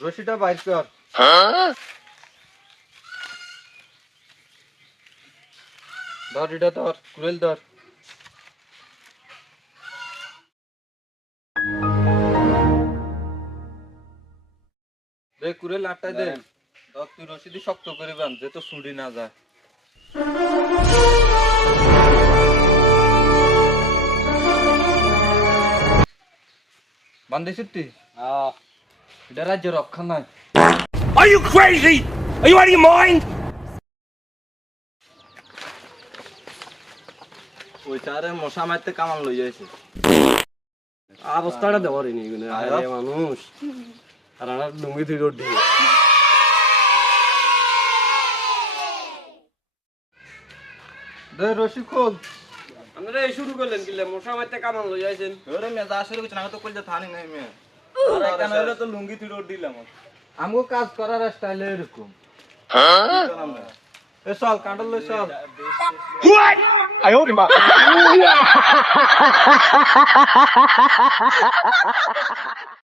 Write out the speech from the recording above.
রশিটা বাইর কর। ধর এটা ধর কুড়েল ধর। দে কুড়েল আটটায় দে। ধর তুই রশি দিয়ে শক্ত করে বান যে তো ছুটি না যায়। বান্ধিস তুই এটা রক্ষা Are you crazy? Are you out of your mind? ওই চারে মশা মারতে কামান লই যাইছে। অবস্থাটা দেওয়ার নি আরে মানুষ। আর আমার লুঙ্গি তুই রোড দিয়ে। রশি খোল। আপনারা এই শুরু করলেন কিলে মশা মারতে কামান লই যাইছেন। ওরে মেজা আসলে কিছু না তো কইলে থানি নাই মে তো লুঙ্গি তুই রোড দিলাম আমগো কাজ করার স্টাইল এরকম। এ চল কাঁডল লই চল। Him up.